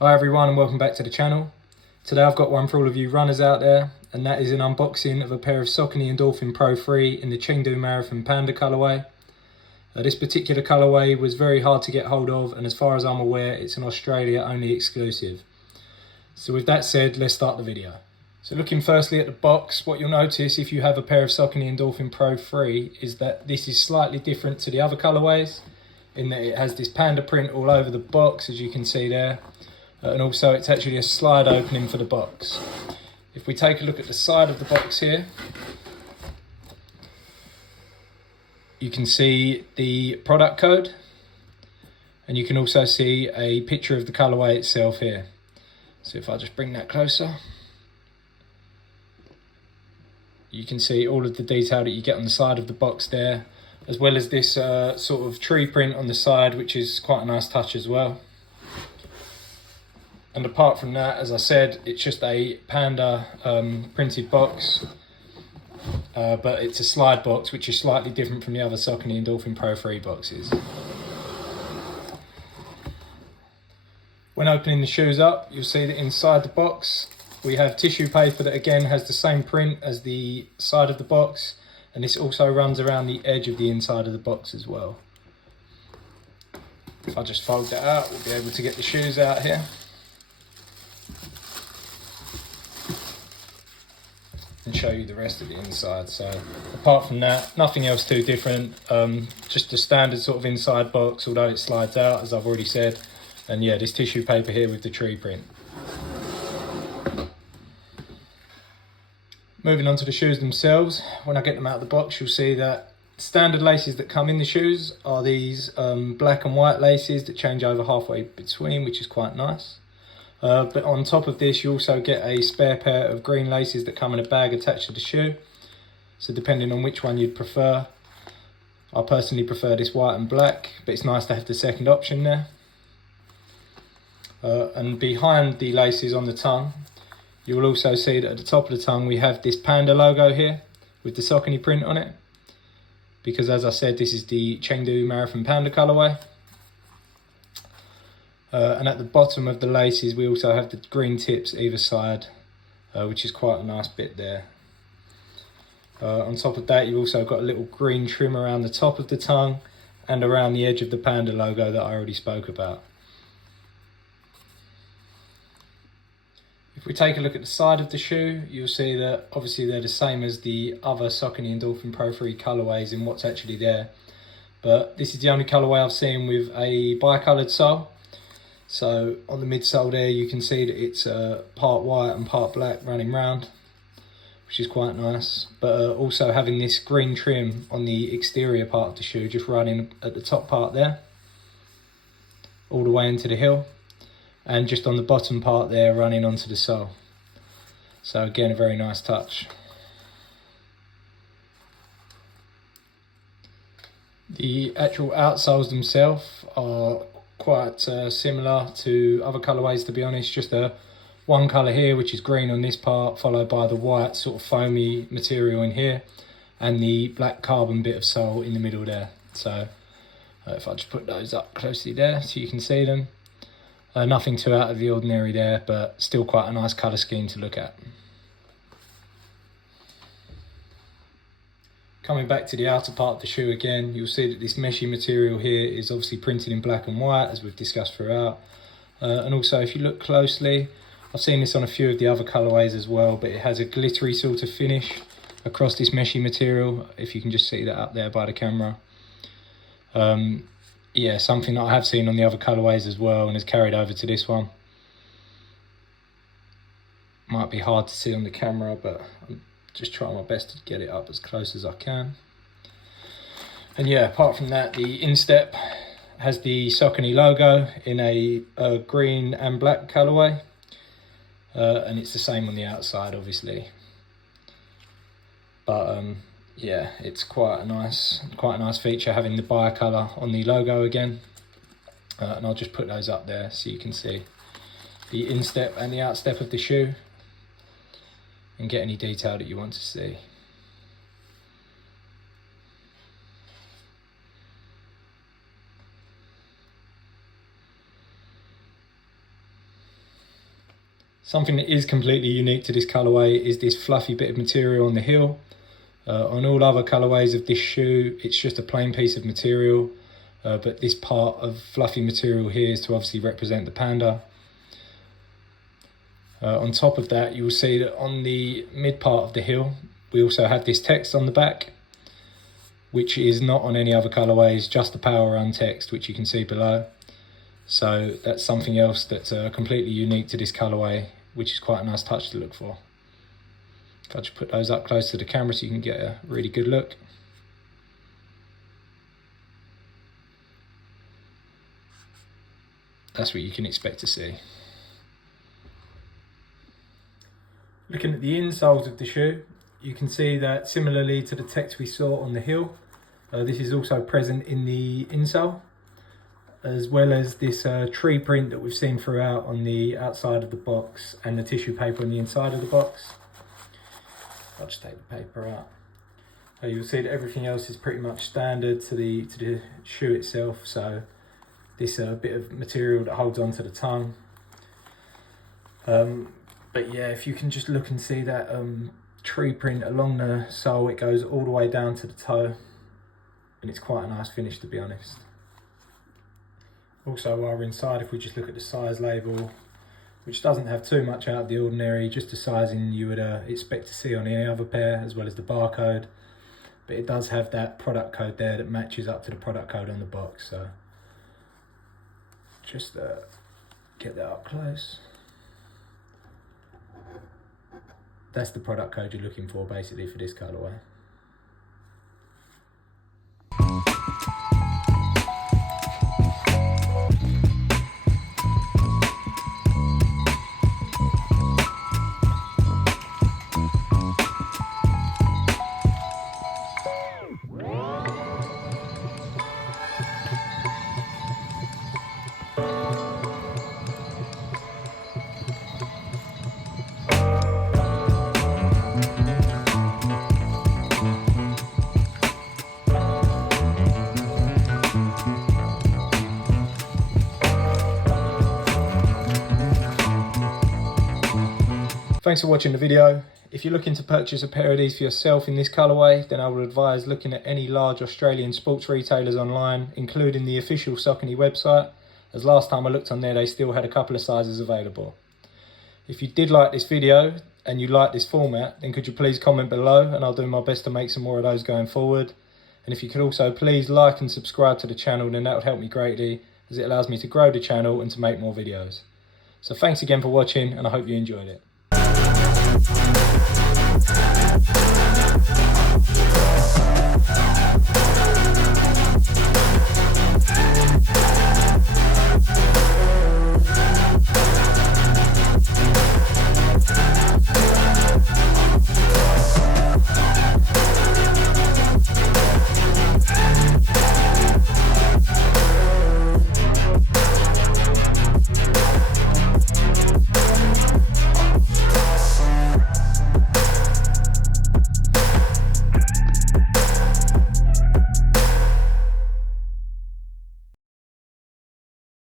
Hi everyone and welcome back to the channel. Today I've got one for all of you runners out there, and that is an unboxing of a pair of Saucony Endorphin Pro 3 in the Chengdu Marathon Panda colourway. This particular colourway was very hard to get hold of, and as far as I'm aware it's an Australia only exclusive. So with that said, let's start the video. So looking firstly at the box, what you'll notice if you have a pair of Saucony Endorphin Pro 3 is that this is slightly different to the other colourways, in that it has this Panda print all over the box, as you can see there. And also it's actually a slide opening for the box. If we take a look at the side of the box here, you can see the product code, and you can also see a picture of the colourway itself here. So if I just bring that closer, you can see all of the detail that you get on the side of the box there, as well as this sort of tree print on the side, which is quite a nice touch as well. And apart from that, as I said, it's just a Panda printed box, but it's a slide box, which is slightly different from the other Saucony Endorphin Pro 3 boxes. When opening the shoes up, you'll see that inside the box we have tissue paper that again has the same print as the side of the box, and this also runs around the edge of the inside of the box as well. If I just fold that out, we'll be able to get the shoes out here. And show you the rest of the inside. So apart from that, nothing else too different, just a standard sort of inside box, although it slides out as I've already said. And yeah, this tissue paper here with the tree print. Moving on to the shoes themselves, when I get them out of the box, you'll see that standard laces that come in the shoes are these black and white laces that change over halfway between, which is quite nice. But on top of this, you also get a spare pair of green laces that come in a bag attached to the shoe. So depending on which one you'd prefer, I personally prefer this white and black, but it's nice to have the second option there. And behind the laces on the tongue, you will also see that at the top of the tongue we have this Panda logo here with the Saucony print on it, because as I said, this is the Chengdu Marathon Panda colourway. And at the bottom of the laces we also have the green tips either side, which is quite a nice bit there. On top of that, you've also got a little green trim around the top of the tongue and around the edge of the Panda logo that I already spoke about. If we take a look at the side of the shoe, you'll see that obviously they're the same as the other Saucony Endorphin Pro 3 colourways in what's actually there, but this is the only colourway I've seen with a bi-coloured sole. So on the midsole there, you can see that it's part white and part black running round, which is quite nice. But also having this green trim on the exterior part of the shoe, just running at the top part there, all the way into the heel, and just on the bottom part there, running onto the sole. So again, a very nice touch. The actual outsoles themselves are quite similar to other colourways, to be honest. Just one colour here, which is green on this part, followed by the white sort of foamy material in here, and the black carbon bit of sole in the middle there. So if I just put those up closely there so you can see them, nothing too out of the ordinary there, but still quite a nice colour scheme to look at. Coming back to the outer part of the shoe again, you'll see that this meshy material here is obviously printed in black and white, as we've discussed throughout. And also, if you look closely, I've seen this on a few of the other colourways as well, but it has a glittery sort of finish across this meshy material, if you can just see that up there by the camera. Yeah, something that I have seen on the other colourways as well and is carried over to this one. Might be hard to see on the camera, but I'm just trying my best to get it up as close as I can. And yeah, apart from that, the Instep has the Saucony logo in a green and black colourway, and it's the same on the outside obviously. But yeah, it's quite a nice feature having the bi-colour on the logo again. And I'll just put those up there so you can see the instep and the outstep of the shoe and get any detail that you want to see. Something that is completely unique to this colourway is this fluffy bit of material on the heel. On all other colourways of this shoe, it's just a plain piece of material, but this part of fluffy material here is to obviously represent the Panda. On top of that, you will see that on the mid part of the heel, we also have this text on the back, which is not on any other colourways, just the Power Run text, which you can see below. So that's something else that's completely unique to this colourway, which is quite a nice touch to look for. If I just put those up close to the camera so you can get a really good look. That's what you can expect to see. Looking at the insoles of the shoe, you can see that similarly to the text we saw on the heel, this is also present in the insole, as well as this tree print that we've seen throughout on the outside of the box and the tissue paper on the inside of the box. I'll just take the paper out. You'll see that everything else is pretty much standard to the shoe itself. So this bit of material that holds onto the tongue. But yeah, if you can just look and see that tree print along the sole, it goes all the way down to the toe, and it's quite a nice finish, to be honest. Also, while we're inside, if we just look at the size label, which doesn't have too much out of the ordinary, just the sizing you would expect to see on any other pair, as well as the barcode. But it does have that product code there that matches up to the product code on the box. So just get that up close. That's the product code you're looking for basically for this colourway. Thanks for watching the video. If you're looking to purchase a pair of these for yourself in this colourway, then I would advise looking at any large Australian sports retailers online, including the official Saucony website, as last time I looked on there they still had a couple of sizes available. If you did like this video and you like this format, then could you please comment below, and I'll do my best to make some more of those going forward. And if you could also please like and subscribe to the channel, then that would help me greatly, as it allows me to grow the channel and to make more videos. So thanks again for watching, and I hope you enjoyed it. We'll be right back.